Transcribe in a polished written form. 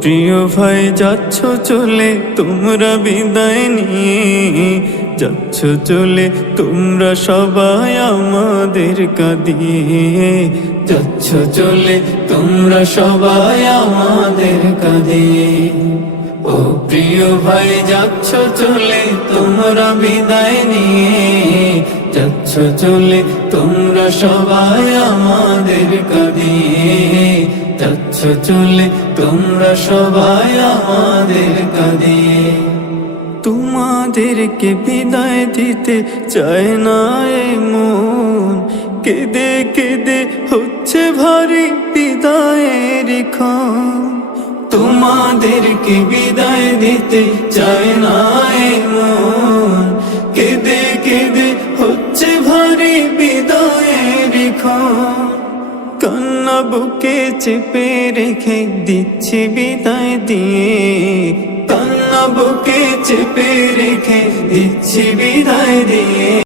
প্রিয় ভাই যাচ্ছ চলে তোমরা বিদায় নিয়ে, যাচ্ছ চলে তোমরা সবাই আমাদের কাঁদিয়ে, যাচ্ছ চলে তোমরা সবাই আমাদের কাঁদিয়ে। ও প্রিয় ভাই যাচ্ছ চলে তোমরা বিদায় নিয়ে, যাচ্ছ চলে তোমরা সবাই আমাদের কাঁদিয়ে, যাচ্ছ চলে তোমরা সবাই আমাদের কাঁদিয়ে। তোমাদেরকে বিদায় দিতে চায় না এ মন, কেঁদে কেঁদে হচ্ছে ভারী বিদায়ের ক্ষণ। তোমাদেরকে বিদায় দিতে চায় না এ মন, কেঁদে কেঁদে হচ্ছে ভারী বিদায়ের ক্ষণ। কান্না বুকে চেপে রেখে দিচ্ছি বিদায় দিয়ে, কান্না বুকে চেপে রেখে দিচ্ছি বিদায় দিয়ে।